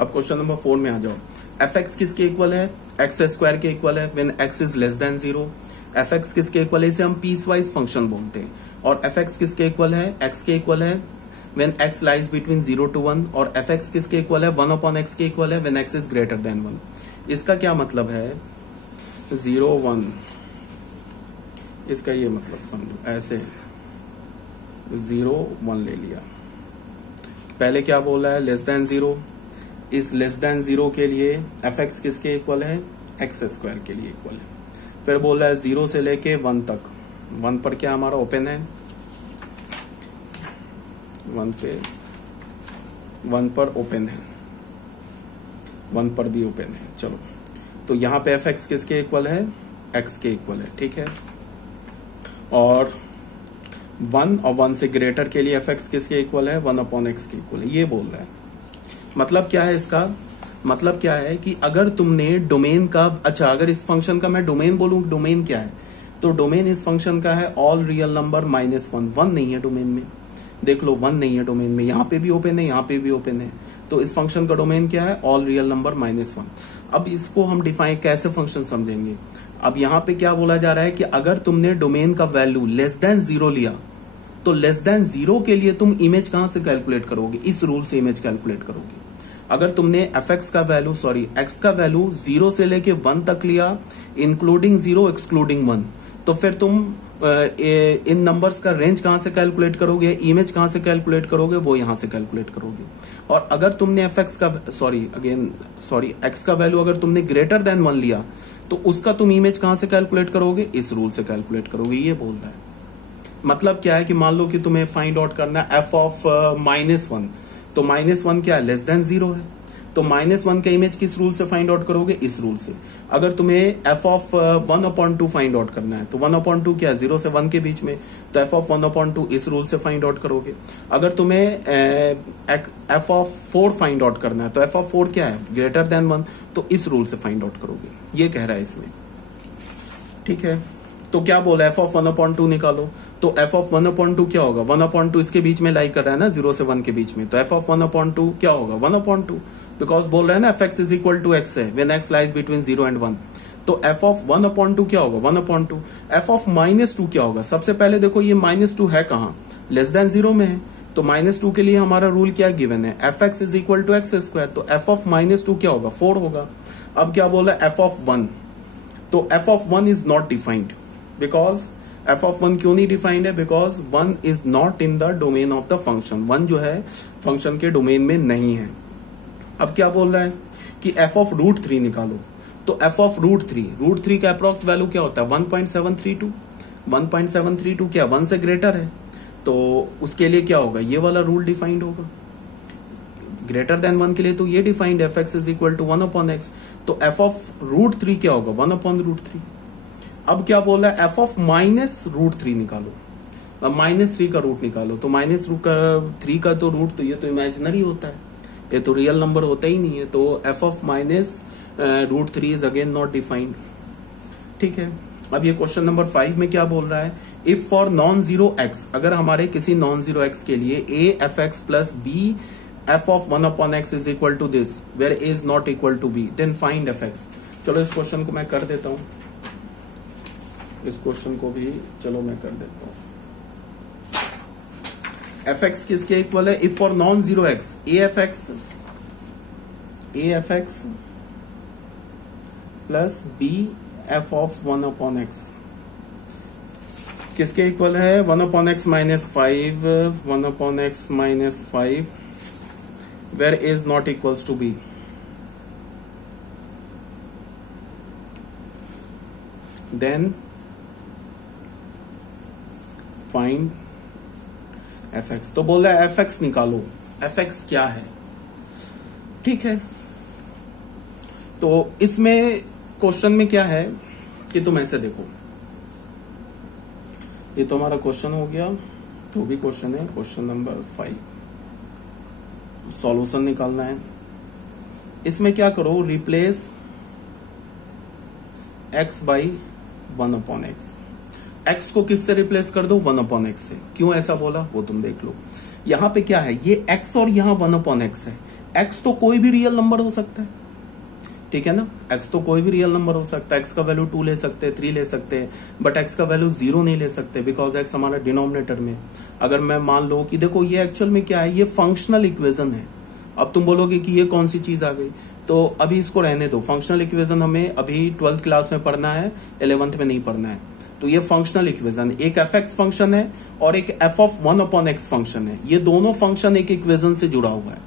अब question number 4 में आ जाओ। एफ एक्स किसके इक्वल है? एक्स स्क्वायर के इक्वल है when x is less then 0। F x किसके इक्वल है? इसे हम पीस वाइज फंक्शन बोलते हैं। और एफ एक्स किसके इक्वल है? एक्स के इक्वल है when x lies between 0 to 1। और एफ एक्स किसके इक्वल है? 1/x के इक्वल है when x is greater than 1। इसका क्या मतलब है? 0 1, इसका ये मतलब समझो ऐसे 0 1 ले लिया। पहले क्या बोला है? Less then 0। इस लेस देन 0 के लिए एफ एक्स किसके इक्वल है? एक्स स्क्वायर के लिए इक्वल है। फिर बोला है 0 से लेके 1 तक। 1 पर क्या हमारा ओपन है? 1 पर ओपन है, 1 पर भी ओपन है। चलो, तो यहां पे एफ एक्स किसके इक्वल है? एक्स के इक्वल है, ठीक है। और 1 और 1 से ग्रेटर के लिए एफ एक्स किसके इक्वल है? 1/x के इक्वल है। ये बोल रहा है। मतलब क्या है इसका? मतलब क्या है कि अगर तुमने डोमेन का, अच्छा अगर इस फंक्शन का मैं डोमेन बोलूं, डोमेन क्या है? तो डोमेन इस फंक्शन का है ऑल रियल नंबर -1। 1 नहीं है डोमेन में, देख लो 1 नहीं है डोमेन में। यहां पे भी ओपन है, यहां पे भी ओपन है। तो इस फंक्शन का डोमेन क्या है? All real number -1। अब इसको हम डिफाइन कैसे फंक्शन समझेंगे? अब यहां पे क्या बोला जा रहा है कि अगर तुमने डोमेन का वैल्यू लेस देन 0 लिया तो लेस देन 0 के लिए तुम इमेज कहां से कैलकुलेट करोगे? इस रूल से इमेज कैलकुलेट करोगे। अगर तुमने एफ एक्स का वैल्यू, सॉरी एक्स का वैल्यू 0 से लेके 1 तक लिया, इंक्लूडिंग 0 एक्सक्लूडिंग 1, तो फिर तुम इन नंबर्स का रेंज कहां से कैलकुलेट करोगे? इमेज कहां से कैलकुलेट करोगे? वो यहां से कैलकुलेट करोगे। और अगर तुमने एफ एक्स का, एक्स का वैल्यू अगर तुमने ग्रेटर देन 1 लिया तो उसका तुम इमेज कहां से कैलकुलेट करोगे? इस रूल से कैलकुलेट करोगे। ये बोल रहा है। मतलब क्या है कि मान लो कि तुम्हें फाइंड आउट करना है एफ ऑफ -1, तो -1 क्या है? लेस देन 0 है। तो -1 का इमेज किस रूल से फाइंड आउट करोगे? इस रूल से। अगर तुम्हें एफ ऑफ 1/2 फाइंड आउट करना है तो 1/2 क्या है? 0 से 1 के बीच में, तो एफ ऑफ 1/2 इस रूल से फाइंड आउट करोगे। अगर तुम्हें एफ ऑफ 4 फाइंड आउट करना है तो एफ ऑफ 4 क्या है? ग्रेटर देन 1, तो इस रूल से फाइंड आउट करोगे। ये कह रहा है इसमें, ठीक है। तो क्या बोला? एफ ऑफ 1/2 निकालो। तो एफ ऑफ 1/2 क्या होगा? 1/2 इसके बीच में लाई कर रहा है ना, 0 से 1 के बीच में। तो एफ ऑफ 1/2 क्या होगा? 1/2, बिकॉज बोल रहा है ना f x is equal to x है when x lies between 0 and 1। तो एफ ऑफ 1/2 क्या होगा? 1/2। एफ ऑफ -2 क्या होगा? सबसे पहले देखो ये -2 है कहाँ? लेस देन 0 में है। तो -2 के लिए हमारा रूल क्या गिवन है? F x is equal to x square. तो एफ ऑफ -2 क्या होगा? 4 होगा। अब क्या बोला? F of 1। तो f of 1 is not defined, because f of 1 क्यों नहीं डिफाइंड है? Because 1 is not in the domain of the function. 1 जो है फंक्शन के डोमेन में नहीं है। अब क्या बोल रहा है कि एफ ऑफ √3 निकालो। तो एफ ऑफ √3 का अप्रॉक्स वैल्यू क्या होता है? 1.732। 1.732 क्या 1 से ग्रेटर है? तो उसके लिए क्या होगा? ये वाला रूल डिफाइंड होगा। ग्रेटर देन 1 के लिए तो ये defined f x is equal to 1/x। तो एफ ऑफ √3 क्या होगा? 1/√3। अब क्या बोला है? एफ ऑफ -√3 निकालो। अब -3 का रूट निकालो। तो -3 का तो रूट, तो ये तो इमेजिनरी होता है, ये तो रियल नंबर होता ही नहीं है। तो f of -√3 is again not defined, ठीक है। अब ये क्वेश्चन नंबर 5 में क्या बोल रहा है? If for non zero x, अगर हमारे किसी नॉन जीरो एक्स के लिए a f x plus b f of 1/x is equal to this where a is not equal to b, then find f x. चलो इस question को मैं कर देता हूं, इस क्वेश्चन को भी चलो मैं कर देता हूं। एफ एक्स किसके इक्वल है? If for non zero x a f x plus b f of 1/x किसके इक्वल है? 1/x minus 5, 1/x minus 5 where a is not equals to b। Then find f x. तो बोल रहा है f x निकालो। F x क्या है? ठीक है, तो इसमें क्वेश्चन में क्या है कि तुम ऐसे देखो, ये तो हमारा क्वेश्चन हो गया, तो भी क्वेश्चन है क्वेश्चन नंबर 5, सॉल्यूशन निकालना है। इसमें क्या करो? Replace x by 1/x। x को किससे रिप्लेस कर दो? 1/x से। क्यों ऐसा बोला वो तुम देख लो। यहां पे क्या है? ये x और यहां 1/x है। x तो कोई भी रियल नंबर हो सकता है, ठीक है ना, x तो कोई भी रियल नंबर हो सकता है। x का वैल्यू 2 ले सकते हैं, 3 ले सकते हैं, बट x का वैल्यू 0 नहीं ले सकते, बिकॉज x हमारा डिनोमिनेटर में। अगर मैं मान लो कि देखो ये एक्चुअल में क्या है, ये फंक्शनल इक्वेशन है। अब तुम बोलोगे कि ये कौन सी चीज आ गई, तो अभी इसको रहने दो। फंक्शनल इक्वेशन हमें अभी 12th क्लास में पढ़ना है, 11th में नहीं पढ़ना है। तो ये फंक्शनल इक्वेशन, एक f(x) फंक्शन है और एक f(1/x) फंक्शन है। ये दोनों फंक्शन एक इक्वेशन से जुड़ा हुआ है,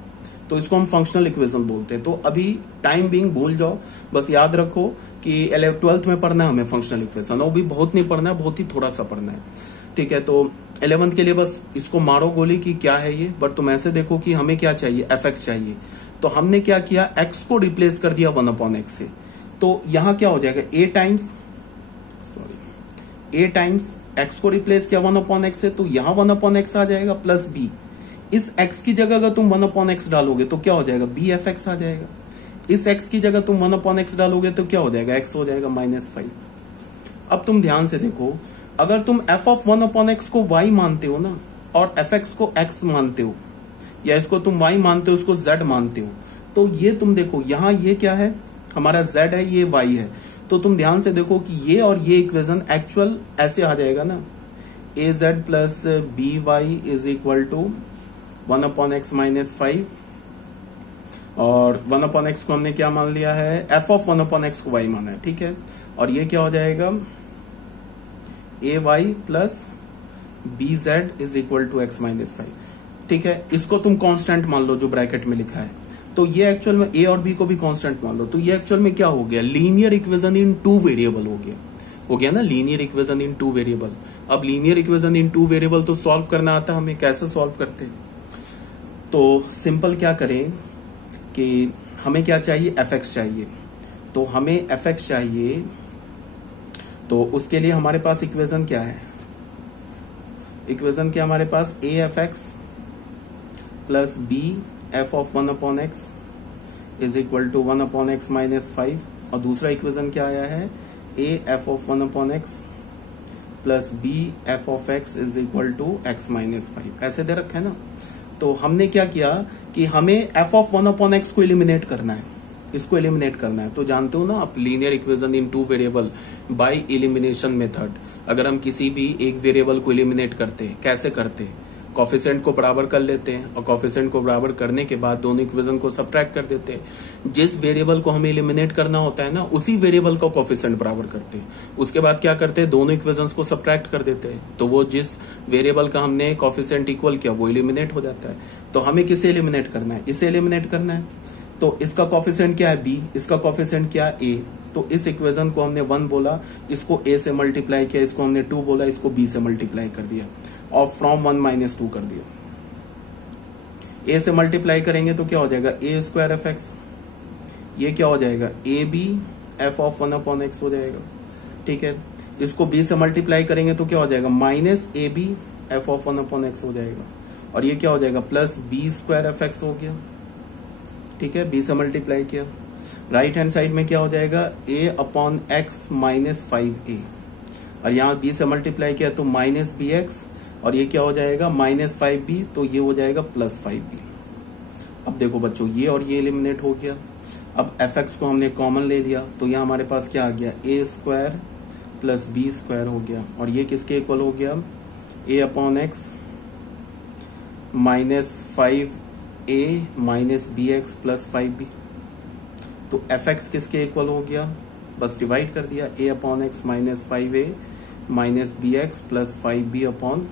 तो इसको हम फंक्शनल इक्वेशन बोलते हैं। तो अभी टाइम बीइंग भूल जाओ, बस याद रखो कि 12th में पढ़ना है हमें फंक्शनल इक्वेशन, और भी बहुत नहीं पढ़ना है, बहुत ही थोड़ा सा पढ़ना है, ठीक है। तो 11th के लिए बस इसको मारो गोली कि क्या है ये, बट तुम ऐसे देखो कि हमें क्या चाहिए, f(x) चाहिए। तो हमने क्या किया, x को रिप्लेस कर दिया 1/x से। तो यहां क्या हो जाएगा, a टाइम्स x को रिप्लेस किया 1/x से, तो यहां 1/x आ जाएगा प्लस b। इस x की जगह अगर तुम 1/x डालोगे तो क्या हो जाएगा, bf(x) आ जाएगा। इस x की जगह तुम 1/x डालोगे तो क्या हो जाएगा, x हो जाएगा -5। अब तुम ध्यान से देखो, अगर तुम f(1/x) को y मानते हो ना, और f(x) को x मानते हो, या इसको तुम y मानते हो, इसको z मानते हो, तो ये तुम देखो यहाँ ये क्या है, हमारा z है, ये y है। तो तुम ध्यान से देखो कि ये और ये इक्वेशन एक्चुअल ऐसे आ जाएगा ना, az plus by is equal to 1/x -5, और 1/x को हमने क्या मान लिया है, f(1/x) को y माना है, ठीक है। और ये क्या हो जाएगा, ay plus bz is equal to x -5, ठीक है। इसको तुम कांस्टेंट मान लो जो ब्रैकेट में लिखा है। तो ये एक्चुअल में a और b को भी कांस्टेंट मान लो। तो ये एक्चुअल में क्या हो गया, लीनियर इक्वेशन इन 2 वेरिएबल हो गया ना, लीनियर इक्वेशन इन 2 वेरिएबल। अब लीनियर इक्वेशन इन 2 वेरिएबल तो सॉल्व करना आता है हमें, कैसे सॉल्व करते हैं, तो सिंपल क्या करें कि हमें क्या चाहिए, f(x) चाहिए। तो हमें f(x) चाहिए, तो उसके लिए हमारे पास इक्वेशन क्या है, इक्वेशन क्या हमारे पास, a(f(x) plus b f(1/x) is equal to 1/x -5, और दूसरा इक्वेशन क्या आया है, a f(1/x) plus b f(x) is equal to x -5, ऐसे दे रखा है ना। तो हमने क्या किया कि हमें f(1/x) को एलिमिनेट करना है, इसको एलिमिनेट करना है। तो जानते हो ना आप, linear equation in 2 variable by elimination method. अगर हम किसी भी एक वेरिएबल को एलिमिनेट करते हैं, कैसे करते हैं, कॉफिशिएंट को बराबर कर लेते हैं, और कॉफिशिएंट को बराबर करने के बाद दोनों इक्वेशन को सब्ट्रैक्ट कर देते हैं। जिस वेरिएबल को हमें एलिमिनेट करना होता है ना, उसी वेरिएबल का कॉफिशिएंट बराबर करते हैं। उसके बाद क्या करते हैं, दोनों इक्वेशंस को सब्ट्रैक्ट कर देते हैं, तो वो जिस वेरिएबल का हमने कॉफिशिएंट इक्वल किया वो एलिमिनेट हो जाता है। तो हमें किसे एलिमिनेट करना है, इसे एलिमिनेट करना है। तो इसका कॉफिशिएंट क्या है, b, इसका कॉफिशिएंट क्या है, a। तो इस इक्वेशन को हमने 1 बोला, इसको a से मल्टीप्लाई किया, इसको हमने 2 बोला, इसको b से मल्टीप्लाई कर दिया, और फ्रॉम 1 - 2 कर दिया। a से मल्टीप्लाई करेंगे तो क्या हो जाएगा, a² f(x), ये क्या हो जाएगा, ab f(1/x) हो जाएगा, ठीक है। इसको b से मल्टीप्लाई करेंगे तो क्या हो जाएगा, -ab f(1/x) हो जाएगा, और ये क्या हो जाएगा, प्लस b² f(x) हो गया, ठीक है। b से मल्टीप्लाई किया, राइट हैंड साइड में क्या हो जाएगा, a/x -5a, और यहाँ b से मल्टीप्लाई किया तो -bx, और ये क्या हो जाएगा, -5b, तो ये हो जाएगा +5b। अब देखो बच्चों, ये और ये एलिमिनेट हो गया। अब f(x) को हमने कॉमन ले लिया, तो यहाँ हमारे पास क्या आ गया, a² प्लस b² हो गया, और ये किसके इक्वल हो गया, a/x -5a -bx plus 5b। तो f(x) किसके इक्वल हो गया, बस डिवाइड कर दिया, a/x -5a -bx plus 5b upon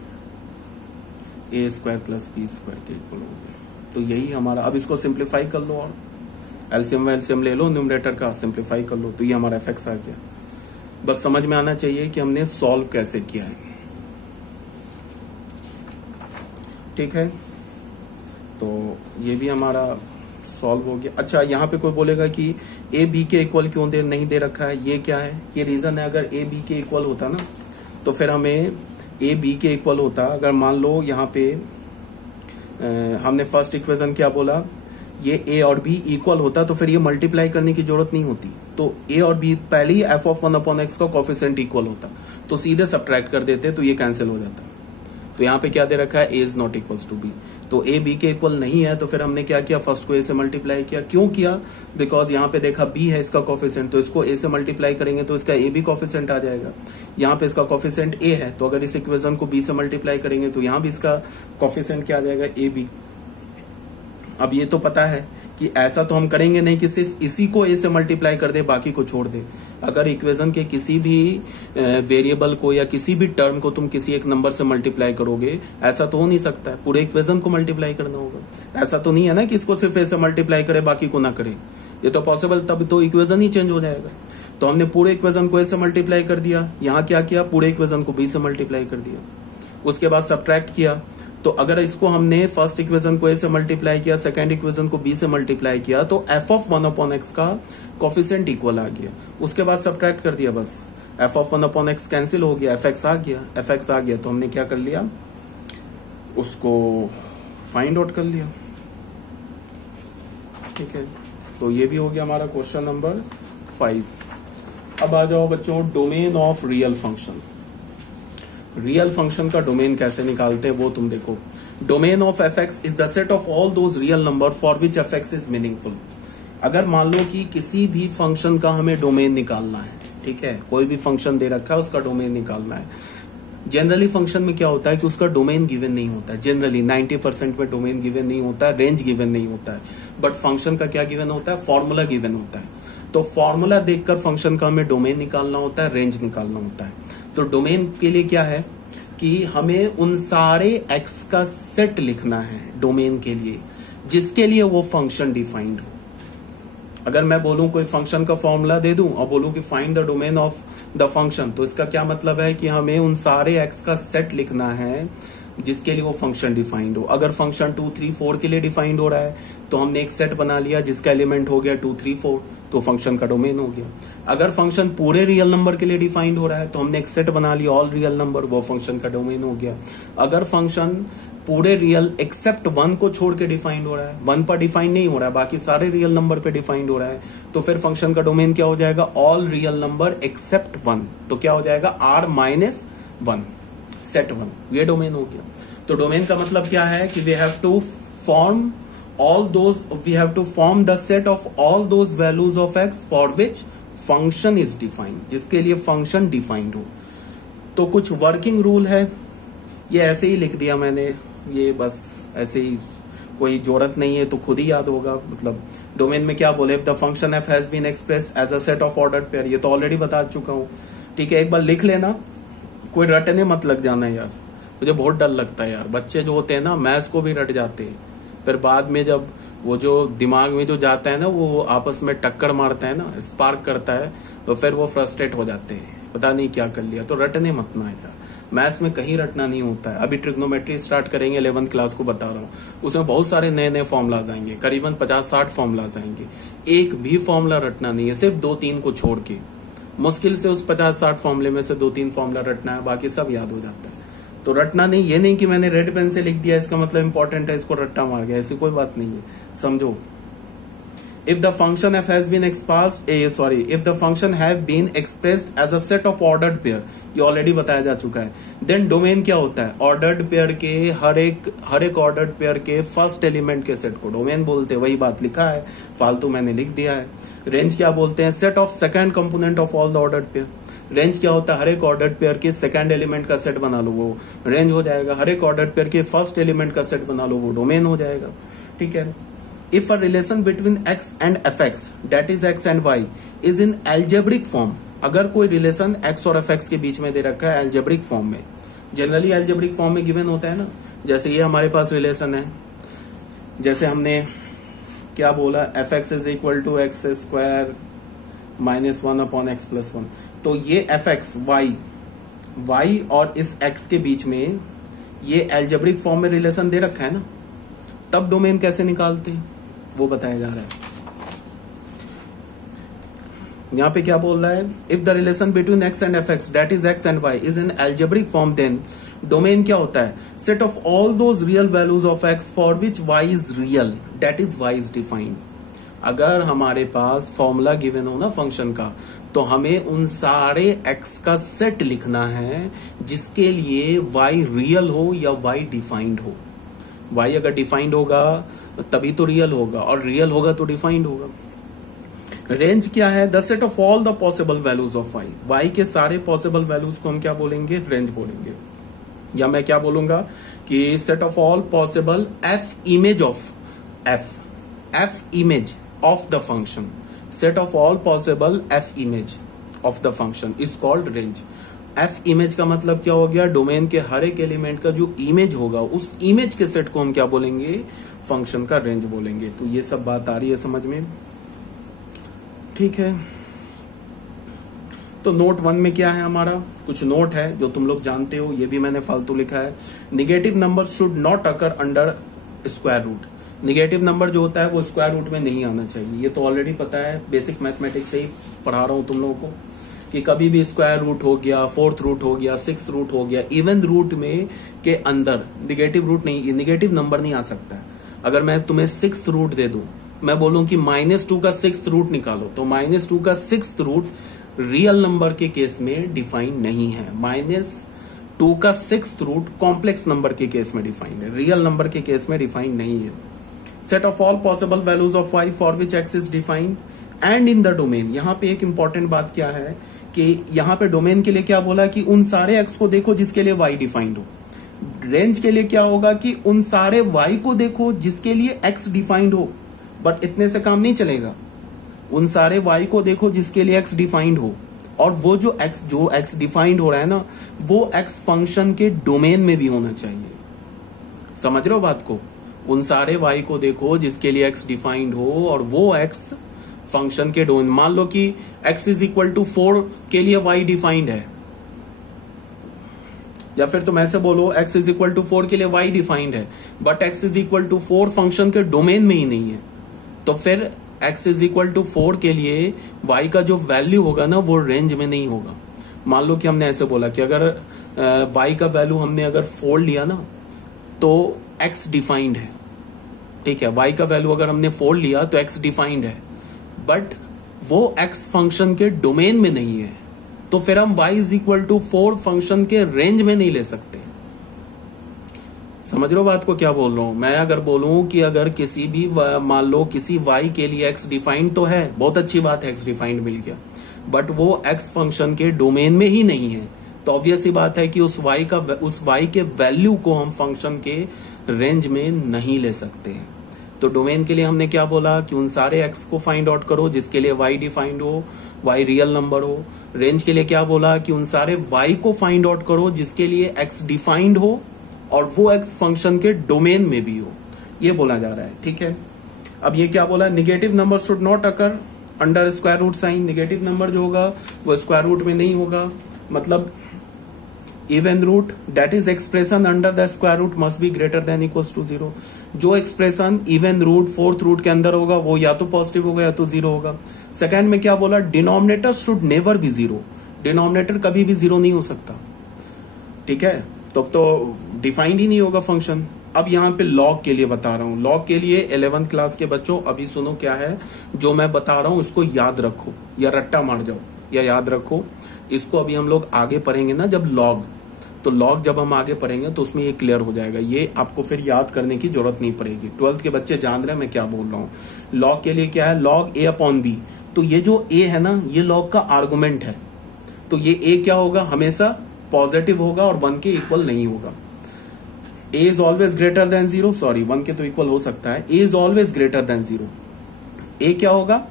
a² plus b² के इक्वल हो गया। तो यही हमारा, अब इसको सिंप्लीफाई कर लो, और एलसीएम ले लो न्यूमरेटर का, सिंप्लीफाई कर लो, तो ये हमारा f(x) आ गया। बस समझ में आना चाहिए कि हमने सॉल्व कैसे किया है, ठीक है। तो ये भी हमारा सॉल्व हो गया। अच्छा, यहाँ पे कोई बोलेगा कि a b के इक्वल क्यों नहीं दे रखा है, ये क्या है, ये रीजन है। अगर a b के इक्वल होता ना, तो फिर हमें a b के इक्वल होता। अगर मान लो यहाँ पे हमने फर्स्ट इक्वेशन क्या बोला, ये a और b इक्वल होता, तो फिर ये मल्टीप्लाई करने की जरूरत नहीं होती। तो a और b पहले ही f(1/x) का कोफिशिएंट इक्वल होता, तो सीधे सब्ट्रैक्ट कर देते, तो ये कैंसिल हो जाता। तो यहाँ पे क्या दे रखा है, A is not equals to B, तो ए बी के इक्वल नहीं है, तो फिर हमने क्या किया, फर्स्ट को ए से मल्टीप्लाई किया। क्यों किया, बिकॉज यहाँ पे देखा बी है इसका कोफिशिएंट, तो इसको ए से मल्टीप्लाई करेंगे तो इसका ए बी कोफिशिएंट आ जाएगा। यहाँ पे इसका कोफिशिएंट ए है, तो अगर इस इक्वेशन को बी से मल्टीप्लाई करेंगे तो यहाँ भी इसका कोफिशिएंट क्या आ जाएगा, ए बी। अब ये तो पता है कि ऐसा तो हम करेंगे नहीं कि सिर्फ इसी को ए से मल्टीप्लाई कर दे बाकी को छोड़ दे। अगर इक्वेशन के किसी भी वेरिएबल को या किसी भी टर्म को तुम किसी एक नंबर से मल्टीप्लाई करोगे, ऐसा तो हो नहीं सकता है, पूरे इक्वेशन को मल्टीप्लाई करना होगा। ऐसा तो नहीं है ना कि इसको सिर्फ ए से मल्टीप्लाई करे बाकी को ना करे, ये तो पॉसिबल, तब तो इक्वेशन ही चेंज हो जाएगा। तो हमने पूरे इक्वेशन को ए से मल्टीप्लाई कर दिया, यहाँ क्या किया, पूरे इक्वेशन को बी से मल्टीप्लाई कर दिया, उसके बाद सब्ट्रैक्ट किया। तो अगर इसको हमने फर्स्ट इक्वेशन को ए से मल्टीप्लाई किया, सेकंड इक्वेशन को बी से मल्टीप्लाई किया, तो एफ ऑफ 1/x का कोफिशिएंट इक्वल आ गया, उसके बाद सब्ट्रैक्ट कर दिया, बस एफ ऑफ 1/x कैंसिल हो गया, एफ एक्स आ गया, एफ एक्स आ गया, तो हमने क्या कर लिया, उसको फाइंड आउट कर लिया। ठीक है, तो ये भी हो गया हमारा क्वेश्चन नंबर 5। अब आ जाओ बच्चों, domain of real function. Real function का डोमेन कैसे निकालते हैं वो तुम देखो। Domain of F x is the set of all those real number for which F x is meaningful. अगर मान लो कि किसी भी फंक्शन का हमें डोमेन निकालना है, ठीक है, कोई भी फंक्शन दे रखा है उसका डोमेन निकालना है। जनरली फंक्शन में क्या होता है कि उसका डोमेन गिवन नहीं होता है, जनरली 90% में डोमेन गिवन नहीं होता है, रेंज गिवन नहीं होता है, बट फंक्शन का क्या गिवन होता है, फॉर्मूला गिवन होता है। तो फॉर्मूला देखकर फंक्शन का हमें डोमेन निकालना होता है, रेंज निकालना होता है। तो डोमेन के लिए क्या है कि हमें उन सारे एक्स का सेट लिखना है डोमेन के लिए जिसके लिए वो फंक्शन डिफाइंड हो। अगर मैं बोलूं कोई फंक्शन का फॉर्मूला दे दूं और बोलूं कि find the domain of the function, तो इसका क्या मतलब है कि हमें उन सारे एक्स का सेट लिखना है जिसके लिए वो फंक्शन डिफाइंड हो। अगर फंक्शन 2, 3, 4 के लिए डिफाइंड हो रहा है तो हमने एक सेट बना लिया जिसका एलिमेंट हो गया 2, 3, 4, तो फंक्शन का डोमेन हो गया। अगर फंक्शन पूरे रियल नंबर के लिए डिफाइंड हो रहा है तो हमने एक सेट बना लिया ऑल रियल नंबर, वो फंक्शन का डोमेन हो गया। अगर फंक्शन पूरे रियल एक्सेप्ट 1 को छोड़ के डिफाइंड हो रहा है, 1 पर डिफाइंड नहीं हो रहा है, बाकी सारे रियल नंबर पे डिफाइंड हो रहा है, तो फिर फंक्शन का डोमेन क्या हो जाएगा, ऑल रियल नंबर एक्सेप्ट 1, तो क्या हो जाएगा R-1 सेट 1, ये डोमेन हो गया। तो डोमेन का मतलब क्या है कि we have to form the set of all those values of x for which function is defined, जिसके लिए फंक्शन डिफाइंड हो। तो कुछ वर्किंग रूल है, ये ऐसे ही लिख दिया मैंने, ये बस ऐसे ही, कोई जरूरत नहीं है, तो खुद ही याद होगा। मतलब डोमेन में क्या बोले, if the function f has been expressed as a set of ordered pair, ये तो ऑलरेडी बता चुका हूं, ठीक है, एक बार लिख लेना, कोई रटने मत लग जाना यार, मुझे बहुत डर लगता है यार, बच्चे जो होते हैं ना मैथ्स को भी रट जाते हैं, फिर बाद में जब वो जो दिमाग में जो जाता है ना वो आपस में टक्कर मारता है ना, स्पार्क करता है, तो फिर वो फ्रस्ट्रेट हो जाते हैं, पता नहीं क्या कर लिया। तो रटने मत ना यार, मैथ्स में कहीं रटना नहीं होता है। अभी ट्रिग्नोमेट्री स्टार्ट करेंगे 11th क्लास को बता रहा हूँ, उसमें बहुत सारे नए नए फॉर्मूलाज आएंगे, करीबन 50-60 फॉर्मूलाज आएंगे, एक भी फॉर्मूला रटना नहीं है, सिर्फ 2-3 को छोड़ के। मुश्किल से उस 50-60 फॉर्मूले में से 2-3 फॉर्मूला रटना है, बाकी सब याद हो जाता है। तो रटना नहीं, ये नहीं कि मैंने रेड पेन से लिख दिया इसका मतलब इंपॉर्टेंट है, इसको रट्टा मार गया, ऐसी कोई बात नहीं है, समझो। If the function f has been if the function have been expressed as a set of ordered pair, ये ऑलरेडी बताया जा चुका है। देन डोमेन क्या होता है, ऑर्डर्ड पेयर के हर एक ऑर्डर्ड पेयर के फर्स्ट एलिमेंट के सेट को डोमेन बोलते हैं, वही बात लिखा है, फालतू मैंने लिख दिया है। रेंज क्या बोलते हैं, set of second component of all the ordered pair. Range क्या होता है, हर एक ऑर्डर्ड पेयर के सेकंड एलिमेंट का सेट बना लो, वो रेंज हो जाएगा। हर एक ऑर्डर्ड पेयर के फर्स्ट एलिमेंट का सेट बना लो, वो डोमेन हो जाएगा, ठीक है। If a relation between x and fx, that is x and y, is in algebraic form, अगर कोई रिलेशन x और fx के बीच में दे रखा है एल्जेब्रिक फॉर्म में, जनरली एल्जेब्रिक फॉर्म में गिवन होता है ना, जैसे ये हमारे पास रिलेशन है, जैसे हमने क्या बोला, fx is equal to x square minus 1/x plus 1, तो ये fx y और इस x के बीच में ये एल्जेब्रिक फॉर्म में रिलेशन दे रखा है ना, तब डोमेन कैसे निकालते हैं वो बताया जा रहा है। यहां पे क्या बोल रहा है, if the relation between x and f x that is x and y is in algebraic form, then domain क्या होता है, set of all those real values of x for which y is real, that is y is defined. अगर हमारे पास formula given हो ना function का, तो हमें उन सारे x का सेट लिखना है जिसके लिए y रियल हो या y डिफाइंड हो। y अगर डिफाइंड होगा तभी तो रियल होगा, और रियल होगा तो डिफाइंड होगा। रेंज क्या है? The set of all the possible values of y के सारे पॉसिबल वैल्यूज को हम क्या बोलेंगे? रेंज बोलेंगे। या मैं क्या बोलूंगा कि set of all possible f image of the function, set of all possible f image of the function is called range. f image का मतलब क्या हो गया? डोमेन के हर एक एलिमेंट का जो इमेज होगा उस इमेज के सेट को हम क्या बोलेंगे? फंक्शन का रेंज बोलेंगे। तो ये सब बात आ रही है समझ में? ठीक है। तो नोट 1 में क्या है हमारा? कुछ नोट है जो तुम लोग जानते हो, ये भी मैंने फालतू लिखा है। Negative number should not occur under square root. Negative number जो होता है वो स्क्वायर रूट में नहीं आना चाहिए। ये तो ऑलरेडी पता है, बेसिक मैथमेटिक्स से ही पढ़ा रहा हूं तुम लोगों को, कि कभी भी स्क्वायर रूट हो गया, फोर्थ रूट हो गया, सिक्स रूट हो गया, इवन रूट में के अंदर निगेटिव रूट नहीं, निगेटिव नंबर नहीं आ सकता है। अगर मैं तुम्हें सिक्स रूट दे दूं, मैं बोलूं कि -2 का सिक्स रूट निकालो, तो -2 का सिक्स रूट रियल नंबर के केस में डिफाइन नहीं है। -2 का सिक्स रूट कॉम्प्लेक्स नंबर के केस में डिफाइन है, रियल नंबर के केस में डिफाइन नहीं है। Set of all possible values of y for which x is defined and in the domain. यहाँ पे एक इंपॉर्टेंट बात क्या है कि यहाँ पे डोमेन के लिए क्या बोला कि उन सारे x को देखो जिसके लिए y डिफाइंड हो। रेंज के लिए क्या होगा कि उन सारे y को देखो जिसके लिए x डिफाइंड हो। बट इतने से काम नहीं चलेगा, उन सारे y को देखो जिसके लिए x डिफाइंड हो, और वो जो x डिफाइंड हो रहा है ना, वो x फंक्शन के डोमेन में भी होना चाहिए। समझ रहे हो बात को? उन सारे y को देखो जिसके लिए x डिफाइंड हो, और वो x फंक्शन के डोमेन। मान लो कि x इज इक्वल टू 4 के लिए y डिफाइंड है, या फिर तुम ऐसे बोलो x इज इक्वल टू 4 के लिए y डिफाइंड है, but x is equal to 4 function के डोमेन में ही नहीं है, तो फिर x इज इक्वल टू 4 के लिए y का जो वैल्यू होगा ना वो रेंज में नहीं होगा। मान लो कि हमने ऐसे बोला कि अगर y का वैल्यू हमने अगर 4 लिया ना, तो x डिफाइंड है। ठीक है, y का वैल्यू अगर हमने 4 लिया तो x डिफाइंड है, बट वो x फंक्शन के डोमेन में नहीं है, तो फिर हम y is equal to 4 function के रेंज में नहीं ले सकते। समझ रहे हो बात को क्या बोल रहा हूं मैं? अगर बोलूं कि अगर किसी भी मान लो किसी y के लिए x डिफाइंड तो है, बहुत अच्छी बात है, x डिफाइंड मिल गया, बट वो x फंक्शन के डोमेन में ही नहीं है, तो ऑब्वियस ही बात है कि उस y के वैल्यू को हम फंक्शन के रेंज में नहीं ले सकते। तो डोमेन के लिए हमने क्या बोला कि उन सारे x को फाइंड आउट करो जिसके लिए y डिफाइंड हो, y रियल नंबर हो। रेंज के लिए क्या बोला कि उन सारे y को फाइंड आउट करो जिसके लिए x डिफाइंड हो और वो x फंक्शन के डोमेन में भी हो, ये बोला जा रहा है। ठीक है, अब ये क्या बोला? Negative number should not occur under square root sign. Negative number जो होगा वो स्क्वायर रूट में नहीं होगा, मतलब even root that is expression under the square root must be greater than equals to 0। जो expression even root fourth root के अंदर होगा वो या तो पॉजिटिव होगा या तो 0 होगा। सेकंड में क्या बोला? Denominator should never be 0। Denominator कभी भी 0 नहीं हो सकता। ठीक है, तो डिफाइंड ही नहीं होगा फंक्शन। अब यहाँ पे लॉग के लिए बता रहा हूँ। लॉग के लिए 11th क्लास के बच्चों अभी सुनो क्या है जो मैं बता रहा हूँ, इसको याद रखो या रट्टा मार जाओ या याद रखो। इसको अभी हम लोग आगे पढ़ेंगे ना जब लॉग, तो लॉग जब हम आगे पढ़ेंगे तो उसमें ये क्लियर हो जाएगा, ये आपको फिर याद करने की जरूरत नहीं पड़ेगी। 12th के बच्चे जान रहे हैं मैं क्या बोल रहा हूँ। लॉग के लिए क्या है? Log a upon b। तो ये जो a है ना, ये लॉग का आर्गुमेंट है, तो ये a क्या होगा? हमेशा पॉजिटिव होगा और 1 के इक्वल नहीं होगा। a is always greater than 0, sorry 1 के तो इक्वल हो सकता है। a is always greater than 0। a क्या होगा?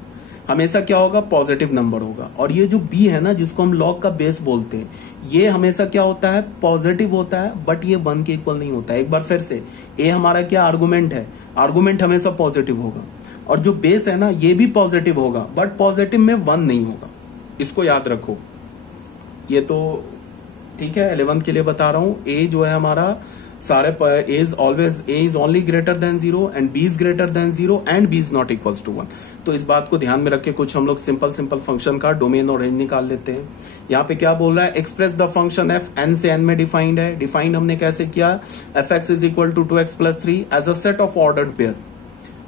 हमेशा क्या होगा? पॉजिटिव नंबर होगा। और ये जो b है ना, जिसको हम लॉग का बेस बोलते हैं, ये हमेशा क्या होता है? पॉजिटिव होता है, बट ये 1 के इक्वल नहीं होता है। एक बार फिर से, a हमारा क्या आर्गुमेंट है? आर्गुमेंट हमेशा पॉजिटिव होगा, और जो बेस है ना ये भी पॉजिटिव होगा, बट पॉजिटिव में 1 नहीं होगा। इसको याद रखो। ये तो ठीक है, 11th के लिए बता रहा हूं। a जो है हमारा सारे a is only greater than 0 and b is greater than 0 and b is not equals to 1। तो इस बात को ध्यान में रख के कुछ हम लोग सिंपल फंक्शन का डोमेन और रेंज निकाल लेते हैं। यहाँ पे क्या बोल रहा है? Express the function f n से n में डिफाइंड है। डिफाइंड हमने कैसे किया? fx is equal to 2x plus 3 as a set of ordered pair.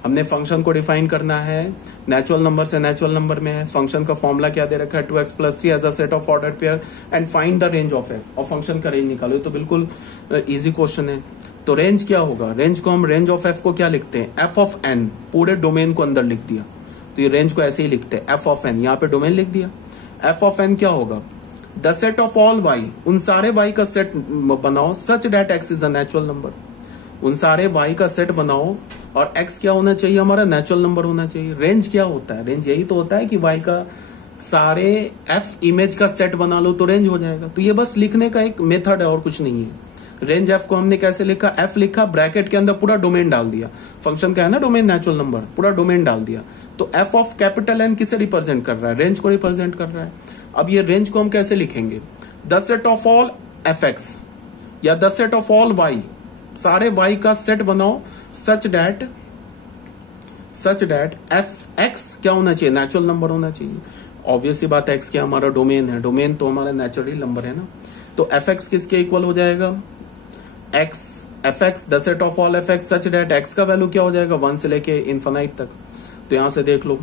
हमने फंक्शन को डिफाइन करना है, नेचुरल नंबर से नेचुरल नंबर में है। फंक्शन का फॉर्मूला क्या दे रखा है, 2x+3 as a set of order pair and find the range of f, और फंक्शन का रेंज निकालो। तो बिल्कुल इजी क्वेश्चन है। तो रेंज क्या होगा, रेंज को हम रेंज ऑफ एफ को क्या लिखते हैं, एफ ऑफ एन, पूरे डोमेन को अंदर लिख दिया। तो ये रेंज को ऐसे ही लिखते हैं, एफ ऑफ एन, यहाँ पे डोमेन लिख दिया। एफ ऑफ एन क्या होगा, the set of all y, उन सारे वाई का सेट बनाओ such that x is a natural number, उन सारे वाई का सेट बनाओ और एक्स क्या होना चाहिए, हमारा नेचुरल नंबर होना चाहिए। रेंज क्या होता है, रेंज यही तो होता है कि वाई का सारे एफ इमेज का सेट बना लो तो रेंज हो जाएगा। तो ये बस लिखने का एक मेथड है और कुछ नहीं है। रेंज एफ को हमने कैसे लिखा, एफ लिखा, ब्रैकेट के अंदर पूरा डोमेन डाल दिया, फंक्शन का है ना डोमेन नेचुरल नंबर, पूरा डोमेन डाल दिया। तो एफ ऑफ कैपिटल एन किसे रिप्रेजेंट कर रहा है, रेंज को रिप्रेजेंट कर रहा है। अब ये रेंज को हम कैसे लिखेंगे, the set of all f x या the set of all y, सारे वाई का सेट बनाओ सच डैट एफ एक्स क्या होना चाहिए, नेचुरल नंबर होना चाहिए। ऑब्वियसली बात है, एक्स क्या हमारा डोमेन है, डोमेन तो हमारा नेचुरल नंबर है ना। तो एफ एक्स किसके इक्वल हो जाएगा, x, F x the set of all f x such that x का वैल्यू क्या हो जाएगा, 1 से लेके इन्फिनाइट तक। तो यहां से देख लो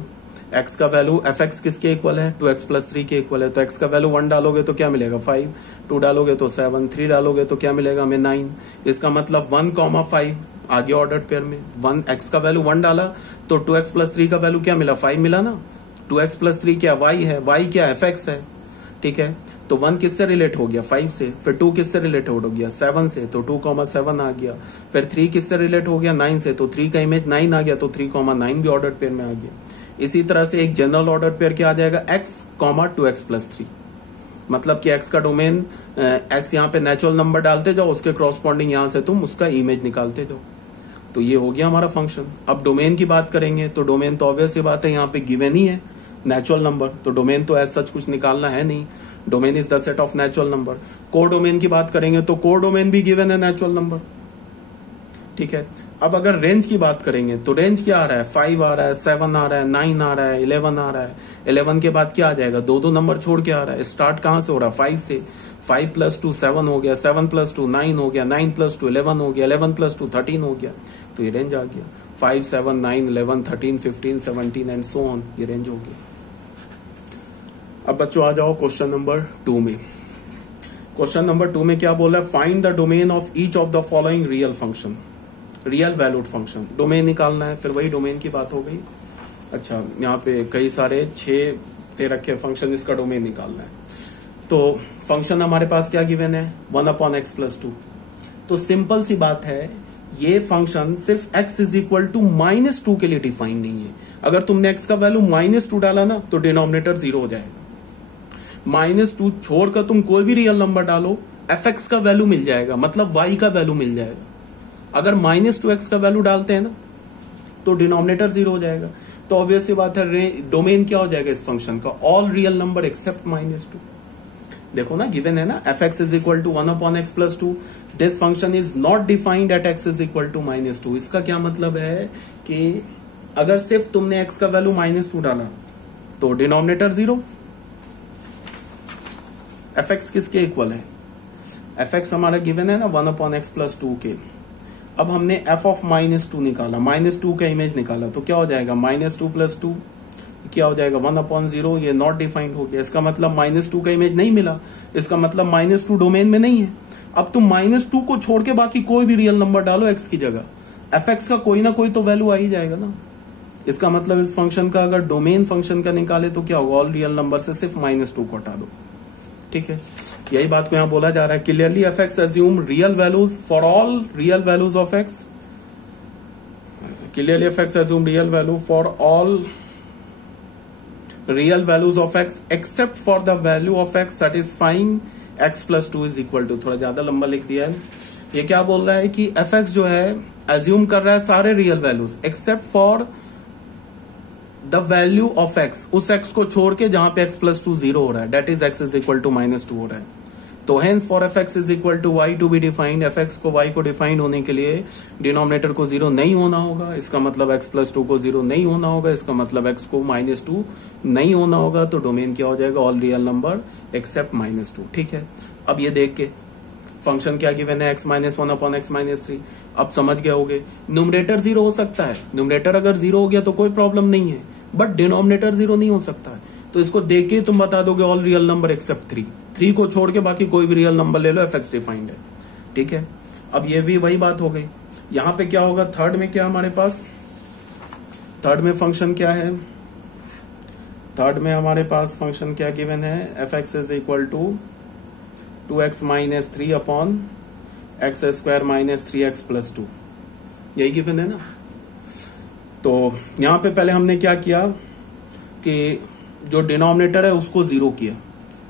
एक्स का वैल्यू, एफ एक्स किसके इक्वल है, 2x+3 के इक्वल है। तो एक्स का वैल्यू 1 डालोगे तो क्या मिलेगा 5, 2 डालोगे तो 7, 3 डालोगे तो क्या मिलेगा हमें 9। इसका मतलब 1,5 आगे ऑर्डर पेयर में 1, एक्स का वैल्यू 1 डाला तो 2x+3 का वैल्यू क्या मिला 5 मिला ना। 2x+3 क्या y है, y क्या एफ एक्स है, ठीक है। तो 1 किससे रिलेट हो गया 5 से, फिर 2 किससे रिलेट हो गया 7 से, तो 2,7 आ गया। फिर 3 किससे रिलेट हो गया 9 से, तो 3 का इमेज 9 आ गया, तो 3,9 भी ऑर्डर पेयर में आ गया। इसी तरह से एक जनरल ऑर्डर पेयर क्या आ जाएगा, x, 2x+3, मतलब कि x का डोमेन, x यहाँ पे नेचुरल नंबर डालते जाओ, उसके क्रॉसपॉन्डिंग यहाँ से तुम उसका इमेज निकालते जाओ। तो ये हो गया हमारा फंक्शन। अब डोमेन की बात करेंगे तो डोमेन तो ऑब्वियस ही बात है, यहाँ पे गिवन ही है नेचुरल नंबर, तो डोमेन तो ऐसा सच कुछ निकालना है नहीं। Domain is the set of natural number. Core domain की बात करेंगे तो कोर डोमेन भी गिवन है नेचुरल नंबर, ठीक है। अब अगर रेंज की बात करेंगे तो रेंज क्या आ रहा है, 5 आ रहा है, 7 आ रहा है, 9 आ रहा है, 11 आ रहा है। 11 के बाद क्या आ जाएगा, 2 नंबर छोड़ के आ रहा है। स्टार्ट कहां से हो रहा है 5 से, 5 + 2 7 हो गया, 7 + 2 9 हो गया, 9 + 2 11 हो गया, 11 + 2 13 हो गया। तो ये रेंज आ गया 5, 7, 9, 11, 13, 15, 17 एंड सो ऑन, ये रेंज हो गया। अब बच्चों आ जाओ क्वेश्चन नंबर 2 में। क्वेश्चन नंबर 2 में क्या बोला है, find the domain of each of the following real function, real valued function. Domain निकालना है, फिर वही डोमेन की बात हो गई। अच्छा, यहाँ पे कई सारे 6 दे रखे फंक्शन, इसका डोमेन निकालना है। तो फंक्शन हमारे पास क्या गिवन है, 1/x+2। तो सिंपल सी बात है, ये फंक्शन सिर्फ x = -2 के लिए डिफाइन नहीं है। अगर तुमने x का वैल्यू -2 डाला ना तो डिनोमिनेटर 0 हो जाएगा। -2 छोड़कर तुम कोई भी रियल नंबर डालो, fx का वैल्यू मिल जाएगा, मतलब y का वैल्यू मिल जाएगा। अगर -2x का वैल्यू डालते हैं ना तो डिनोमिनेटर 0 हो जाएगा। तो ऑब्वियस सी बात है, डोमेन क्या हो जाएगा इस फंक्शन का, ऑल रियल नंबर एक्सेप्ट -2। देखो ना, गिवन है ना, fx = 1/x+2, this function is not defined at x = -2। इसका क्या मतलब है कि अगर सिर्फ तुमने x का वैल्यू -2 डाला तो डिनोमिनेटर 0। fx किसके इक्वल है, fx हमारा गिवन है ना 1/x+2 के। अब हमने f ऑफ -2 निकाला, -2 का इमेज निकाला, तो क्या हो जाएगा -2 + 2 क्या हो जाएगा 1/0। ये नॉट डिफाइंड हो गया, इसका मतलब -2 का इमेज नहीं मिला, इसका मतलब -2 डोमेन में नहीं है। अब तुम -2 को छोड़ के बाकी कोई भी रियल नंबर डालो x की जगह, fx का कोई ना कोई तो वैल्यू आ ही जाएगा ना। इसका मतलब इस फंक्शन का अगर डोमेन फंक्शन का निकाले तो क्या होगा, ऑल रियल नंबर से सिर्फ -2 को हटा दो, ठीक है। यही बात को यहां बोला जा रहा है, clearly fx assume real values for all real values of x, clearly fx assume real value for all real values of x except for the value of x satisfying x+2 = थोड़ा ज्यादा लंबा लिख दिया है। ये क्या बोल रहा है कि fx जो है assume कर रहा है सारे real values except for the value of x, उस x को छोड़ के जहां पे x+2 0 हो रहा है, डेट इज x = -2 हो रहा है। तो hence for fx = y to be defined, fx को y को डिफाइंड होने के लिए डिनोमिनेटर को 0 नहीं होना होगा, इसका मतलब x+2 को 0 नहीं होना होगा, इसका मतलब x को -2 नहीं होना होगा। तो डोमेन क्या हो जाएगा, ऑल रियल नंबर एक्सेप्ट -2, ठीक है। अब ये देख के फंक्शन क्या गिवन है, x minus 1 upon x minus 3। अब समझ गए होगे, न्यूमरेटर 0 हो सकता है, न्यूमरेटर अगर 0 हो गया तो कोई प्रॉब्लम नहीं है, बट डिनोमिनेटर 0 नहीं हो सकता है। तो इसको देख के तुम बता दोगे ऑल रियल नंबर एक्सेप्ट 3 को छोड़ के बाकी कोई भी रियल नंबर ले लो, fx डिफाइंड है, ठीक है। अब ये भी वही बात हो गई। यहां पे क्या होगा, थर्ड में क्या हमारे पास, थर्ड में फंक्शन क्या है, थर्ड में हमारे पास फंक्शन क्या गिवन है, fx is equal to 2x minus 3 upon x square minus 3x plus 2, यही गिवन है ना। तो यहां पे पहले हमने क्या किया कि जो डिनोमिनेटर है उसको 0 किया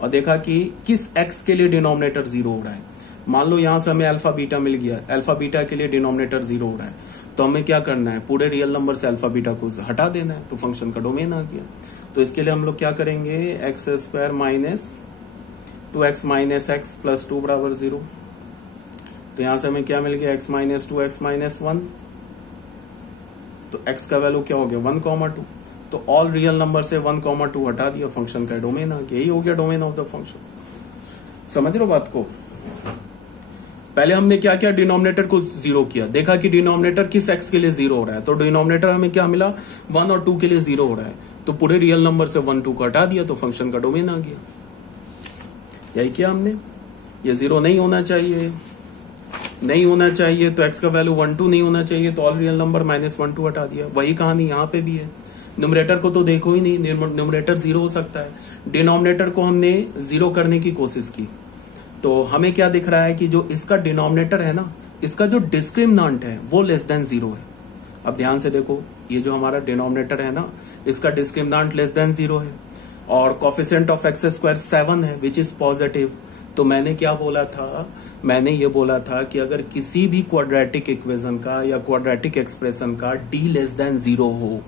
और देखा कि किस x के लिए डिनोमिनेटर 0 हो रहा है। मान लो यहां से हमें अल्फा बीटा मिल गया, अल्फा बीटा के लिए डिनोमिनेटर 0 हो रहा है, तो हमें क्या करना है, पूरे रियल नंबर से अल्फा बीटा को हटा देना है, तो फंक्शन का डोमेन आ गया। तो इसके लिए हम लोग क्या करेंगे, x square minus 2x minus x plus 2 बराबर 0। तो यहां से हमें क्या मिल गया, x माइनस 2 x माइनस 1, तो x का वैल्यू क्या हो गया 1,2। तो ऑल रियल नंबर से 1,2 हटा दिया, फंक्शन का डोमेन आ गया, यही हो गया डोमेन ऑफ द फंक्शन। समझ रहे हो बात को। पहले हमने क्या किया, डिनोमिनेटर को 0 किया, देखा कि डिनोमिनेटर किस x के लिए 0 हो रहा है, तो डिनोमिनेटर हमें क्या मिला 1 और 2 के लिए 0 हो रहा है, तो पूरे रियल नंबर से 1 2 को हटा दिया, तो फंक्शन का डोमेन आ गया। यही किया हमने। ये 0 नहीं होना चाहिए, नहीं होना चाहिए, तो x का वैल्यू 1 2 नहीं होना चाहिए, तो ऑल रियल नंबर माइनस 1 2 हटा दिया। वही कहानी यहाँ पे भी है, न्यूमरेटर को तो देखो ही नहीं, न्यूमरेटर 0 हो सकता है। डिनोमिनेटर को हमने 0 करने की कोशिश की, तो हमें क्या दिख रहा है कि जो इसका डिनोमिनेटर है ना, इसका जो डिस्क्रिमिनेंट है वो लेस देन 0 है। अब ध्यान से देखो, ये जो हमारा डिनोमिनेटर है ना, इसका डिस्क्रिमिनेंट लेस देन 0 है और कोफिशिएंट ऑफ एक्स स्क्वायर 7 है विच इज पॉजिटिव। तो मैंने क्या बोला था, मैंने ये बोला था कि अगर किसी भी क्वाड्रेटिक इक्वेशन का या क्वाड्रेटिक एक्सप्रेशन का d लेस देन 0 हो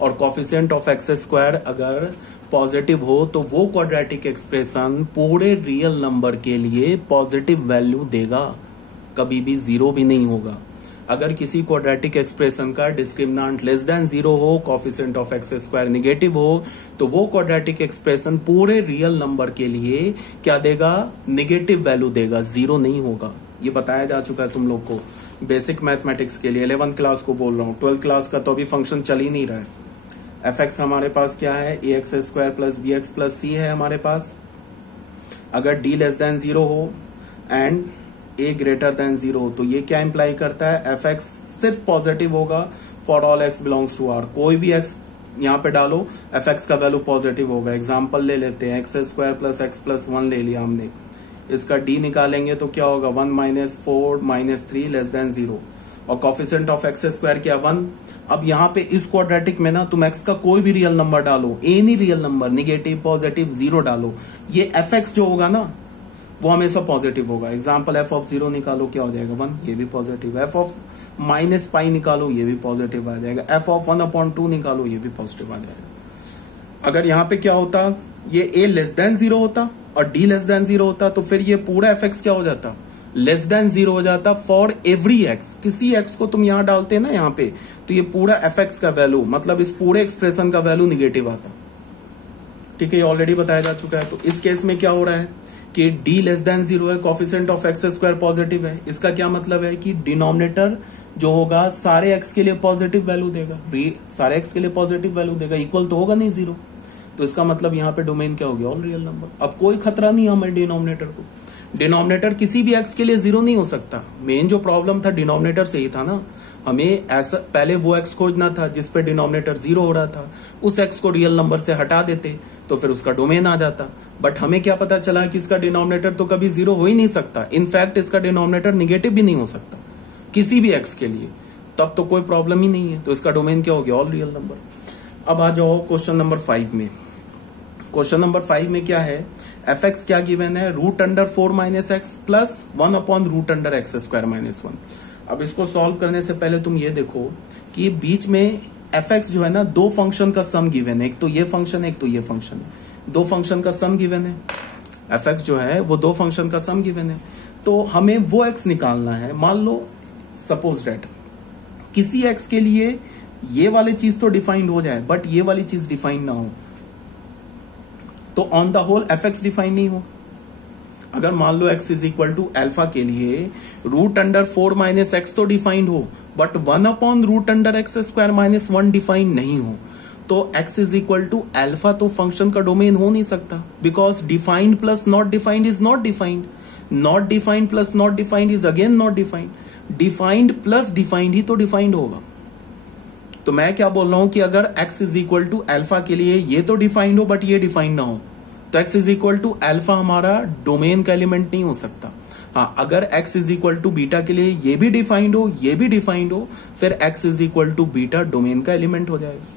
और कोफिशिएंट ऑफ एक्स स्क्वायर अगर पॉजिटिव हो, तो वो क्वाड्रेटिक एक्सप्रेशन पूरे रियल नंबर के लिए पॉजिटिव वैल्यू देगा, कभी भी 0 भी नहीं होगा। अगर किसी क्वाड्रेटिक एक्सप्रेशन का डिस्क्रिमिनेंट लेस देन 0 हो, coefficient of x square negative हो, तो वो क्वाड्रेटिक एक्सप्रेशन पूरे रियल नंबर के लिए क्या देगा, नेगेटिव वैल्यू देगा, 0 नहीं होगा। ये बताया जा चुका है तुम लोग को बेसिक मैथमेटिक्स के लिए, 11th क्लास को बोल रहा हूँ, 12th क्लास का तो अभी फंक्शन चल ही नहीं रहा है। fx हमारे पास क्या है, ax square plus bx plus c है हमारे पास। अगर d लेस देन 0 हो एंड a ग्रेटर देन 0 तो ये क्या इंप्लाई करता है, fx सिर्फ पॉजिटिव होगा for all x belongs to r। कोई भी x यहाँ पे डालो, fx का वैल्यू पॉजिटिव होगा। एग्जाम्पल ले लेते हैं, x square plus x plus 1 ले लिया हमने, इसका d निकालेंगे तो क्या होगा 1 माइनस 4 माइनस 3 लेस देन 0 और कोफिशिएंट ऑफ एक्स स्क्वायर क्या 1। अब यहाँ पे इस क्वाड्रेटिक में ना तुम x का कोई भी रियल नंबर डालो, any real number, negative positive 0 डालो, ये fx जो होगा ना वो हमेशा पॉजिटिव होगा। एग्जाम्पल f ऑफ 0 निकालो क्या हो जाएगा 1, ये भी positive. f of minus pi निकालो, ये भी पॉजिटिव आ जाएगा। f ऑफ 1/2 निकालो, ये भी पॉजिटिव आ जाएगा। अगर यहाँ पे क्या होता, ये a लेस देन 0 होता और d लेस देन 0 होता, तो फिर ये पूरा fx क्या हो जाता, लेस देन 0 हो जाता फॉर एवरी x। किसी x को तुम यहाँ डालते हैं ना यहाँ पे, तो ये पूरा fx का वैल्यू, मतलब इस पूरे एक्सप्रेशन का वैल्यू निगेटिव आता। ठीक है, ये ऑलरेडी बताया जा चुका है। तो इस केस में क्या हो रहा है कि d लेस देन 0 है, coefficient of x square positive है। इसका क्या मतलब है कि डिनोमिनेटर जो होगा सारे x के लिए पॉजिटिव वैल्यू देगा, सारे x के लिए पॉजिटिव वैल्यू देगा, इक्वल तो होगा नहीं 0। तो इसका मतलब यहाँ पे डोमेन क्या हो गया, ऑल रियल नंबर। अब कोई खतरा नहीं है हमें डिनोमिनेटर को, डिनोमिनेटर किसी भी x के लिए 0 नहीं हो सकता। मेन जो प्रॉब्लम था डिनोमिनेटर से ही था ना, हमें ऐसा पहले वो x खोजना था जिस पे डिनोमिनेटर 0 हो रहा था, उस x को रियल नंबर से हटा देते तो फिर उसका डोमेन आ जाता। बट हमें क्या पता चला कि इसका डिनोमिनेटर तो कभी 0 हो ही नहीं सकता, इनफैक्ट इसका डिनोमिनेटर निगेटिव भी नहीं हो सकता किसी भी x के लिए, तब तो कोई प्रॉब्लम ही नहीं है। तो इसका डोमेन क्या हो गया, ऑल रियल नंबर। अब आ जाओ क्वेश्चन नंबर 5 में। क्वेश्चन नंबर 5 में क्या है, fx क्या गिवन है, √4 minus x plus 1/√x square minus 1। अब इसको सॉल्व करने से पहले तुम ये देखो कि बीच में fx जो है ना, दो फंक्शन का सम गिवन है, एक तो ये फंक्शन है, एक तो ये फंक्शन है, दो फंक्शन का सम गिवन है। fx जो है वो दो फंक्शन का सम गिवन है, तो हमें वो x निकालना है। मान लो सपोज दैट किसी x के लिए ये वाली चीज तो डिफाइंड हो जाए बट ये वाली चीज डिफाइंड ना हो, तो on the whole fx define नहीं हो। अगर मान लो x is equal to alpha के लिए रूट अंडर 4 माइनस एक्स तो डिफाइंड हो, but 1 upon root under x square minus 1 defined नहीं हो, तो x is equal to alpha तो फंक्शन का डोमेन हो नहीं सकता, because defined plus not defined is not defined, not defined plus not defined is again not defined, defined plus defined ही तो defined होगा। तो मैं क्या बोल रहा हूं कि अगर x is equal to alpha के लिए ये तो डिफाइंड हो बट ये डिफाइंड ना हो, तो x is equal to alpha हमारा डोमेन का एलिमेंट नहीं हो सकता। हाँ, अगर x is equal to beta के लिए ये भी डिफाइंड हो ये भी डिफाइंड हो, फिर x is equal to beta domain का एलिमेंट हो जाएगा।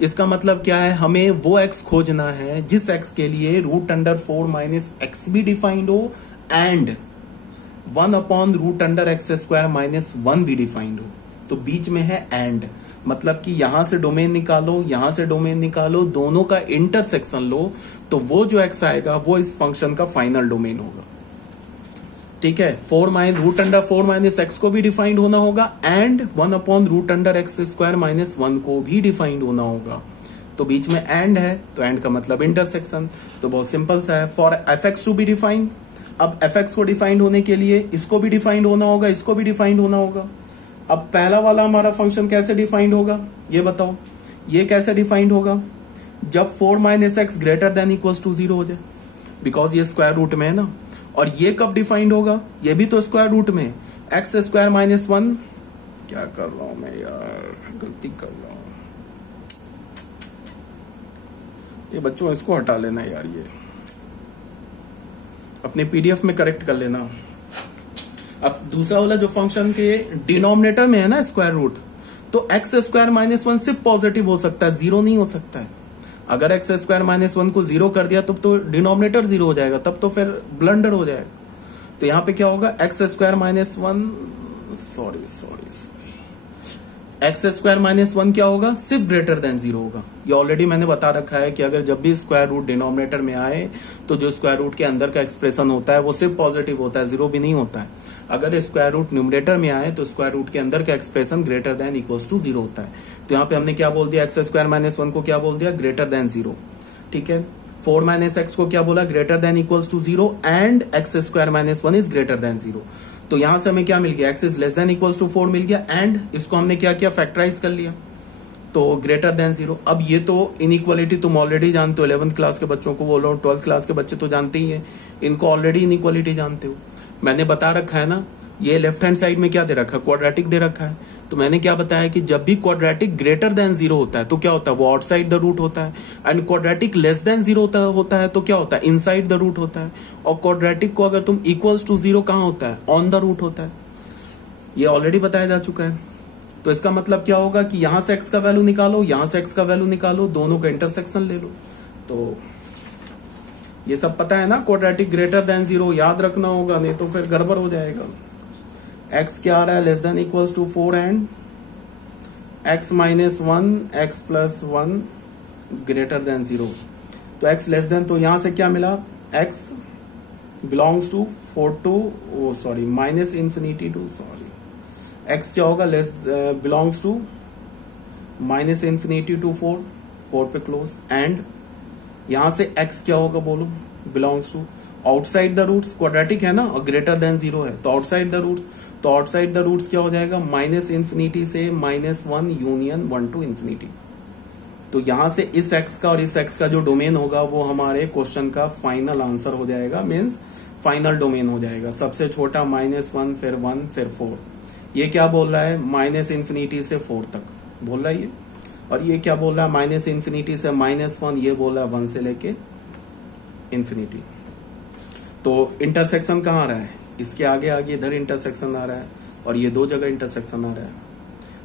इसका मतलब क्या है, हमें वो x खोजना है जिस x के लिए रूट अंडर 4 माइनस एक्स भी डिफाइंड हो and 1 upon root under x square minus 1 भी डिफाइंड हो। तो बीच में है एंड, मतलब कि यहां से डोमेन निकालो यहां से डोमेन निकालो, दोनों का इंटरसेक्शन लो, तो वो जो x आएगा वो इस फंक्शन का फाइनल डोमेन होगा। ठीक है, रूट अंडर 4 माइनस एक्स को भी डिफाइंड होना होगा and 1 upon root under x square minus 1 को भी डिफाइंड होना होगा। तो बीच में एंड है, तो एंड का मतलब इंटरसेक्शन। तो बहुत सिंपल सा है, for f x to be defined. अब एफ एक्स को डिफाइंड होने के लिए इसको भी डिफाइंड होना होगा, इसको भी डिफाइंड होना होगा। अब पहला वाला हमारा फंक्शन कैसे डिफाइंड होगा ये बताओ, ये कैसे डिफाइंड होगा, जब 4 minus x greater than equals to 0 हो जाए, बिकॉज ये स्क्वायर रूट में है ना। और ये कब डिफाइंड होगा, ये भी तो स्क्वायर रूट में, एक्स स्क्वायर माइनस 1, क्या कर रहा हूं मैं यार, गलती कर रहा हूं ये बच्चों, इसको हटा लेना यार, ये अपने पीडीएफ में करेक्ट कर लेना। अब दूसरा वाला जो फंक्शन के डिनोमिनेटर में है ना स्क्वायर रूट, तो एक्स स्क्वायर माइनस 1 सिर्फ पॉजिटिव हो सकता है, जीरो नहीं हो सकता है। अगर एक्स स्क्वायर माइनस 1 को जीरो कर दिया तब तो डिनोमिनेटर जीरो हो जाएगा, तब तो फिर ब्लंडर हो जाएगा। तो यहां पे क्या होगा, x square minus 1, sorry x square minus 1 क्या होगा, सिर्फ ग्रेटर देन 0 होगा। ये ऑलरेडी मैंने बता रखा है कि अगर जब भी स्क्वायर रूट डिनोमिनेटर में आए तो जो स्क्वायर रूट के अंदर का एक्सप्रेशन होता है वो सिर्फ पॉजिटिव होता है, जीरो भी नहीं होता है। अगर स्क्वायर रूट न्यूमरेटर में आए तो स्क्वायर रूट के अंदर का expression greater than equals to 0 होता है। तो यहाँ पे हमने क्या बोल दिया, एक्स स्क्वायर माइनस 1 को क्या बोल दिया, ग्रेटर देन 0। ठीक है, 4 माइनस एक्स को क्या बोला, greater than equals to 0 and x square minus 1 is greater than 0। तो यहां से हमें क्या मिल गया, x is less than equals to 4 मिल गया एंड इसको हमने क्या किया, फैक्टराइज कर लिया, तो ग्रेटर देन 0। अब ये तो इनइक्वालिटी तुम ऑलरेडी जानते हो, 11th क्लास के बच्चों को बोल रहा हूँ, 12th क्लास के बच्चे तो जानते ही हैं, इनको ऑलरेडी इनइक्वालिटी जानते हो। मैंने बता रखा है ना, ये लेफ्ट हैंड साइड में क्या दे रखा है, क्वाड्रेटिक दे रखा है। तो मैंने क्या बताया कि जब भी क्वाड्रेटिक ग्रेटर देन 0 होता है तो क्या होता है, वो आउटसाइड द रूट होता है, एंड क्वाड्रेटिक लेस देन 0 होता है तो क्या होता है, इनसाइड द रूट होता है। और क्वाड्रेटिक को अगर तुम इक्वल्स टू 0 कहां होता है, ऑन द रूट होता है। ये ऑलरेडी बताया जा चुका है। तो इसका मतलब क्या होगा कि यहां से एक्स का वैल्यू निकालो, यहां से एक्स का वैल्यू निकालो, दोनों का इंटरसेक्शन ले लो। तो ये सब पता है ना, क्वाड्रेटिक ग्रेटर देन 0 याद रखना होगा, नहीं तो फिर गड़बड़ हो जाएगा। एक्स क्या आ रहा है, less than equals to 4 and x minus 1 x plus 1 greater than 0। तो एक्स लेस देन, तो यहां से क्या मिला, x belongs to 4 to sorry minus infinity to x क्या होगा, less belongs to minus infinity to 4 पे क्लोज, एंड यहां से एक्स क्या होगा बोलो, belongs to outside the roots, quadratic है ना और ग्रेटर देन 0 है तो आउटसाइड द रूट्स, तो आउटसाइड द रूट्स क्या हो जाएगा, माइनस इंफिनिटी से -1 यूनियन 1 टू इंफिनिटी। तो यहां से इस एक्स का और इस एक्स का जो डोमेन होगा वो हमारे क्वेश्चन का फाइनल आंसर हो जाएगा, मीन्स फाइनल डोमेन हो जाएगा। सबसे छोटा -1 फिर 1 फिर 4। ये क्या बोल रहा है, माइनस इंफिनिटी से 4 तक बोल रहा है ये, और ये क्या बोल रहा है, माइनस इंफिनिटी से -1, ये बोल रहा है 1 से लेके इंफिनिटी। तो इंटरसेक्शन कहाँ आ रहा है, इसके आगे आगे इधर इंटरसेक्शन आ रहा है और ये दो जगह इंटरसेक्शन आ रहा है।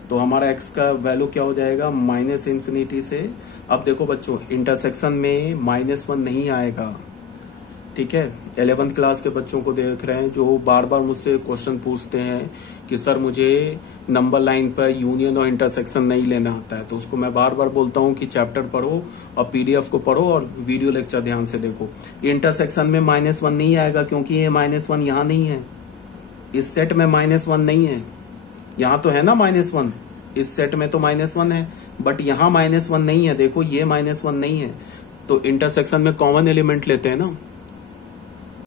तो हमारा x का वैल्यू क्या हो जाएगा, माइनस इंफिनिटी से, अब देखो बच्चों इंटरसेक्शन में -1 नहीं आएगा, ठीक है। 11th क्लास के बच्चों को देख रहे हैं जो बार बार मुझसे क्वेश्चन पूछते हैं कि सर मुझे नंबर लाइन पर यूनियन और इंटरसेक्शन नहीं लेना आता है, तो उसको मैं बार बार बोलता हूँ कि चैप्टर पढ़ो और पीडीएफ को पढ़ो और वीडियो लेक्चर ध्यान से देखो। इंटरसेक्शन में -1 नहीं आएगा क्योंकि ये -1 यहाँ नहीं है, इस सेट में -1 नहीं है, यहाँ तो है ना -1, इस सेट में तो -1 है, बट यहाँ -1 नहीं है, देखो ये -1 नहीं है। तो इंटरसेक्शन में कॉमन एलिमेंट लेते हैं ना,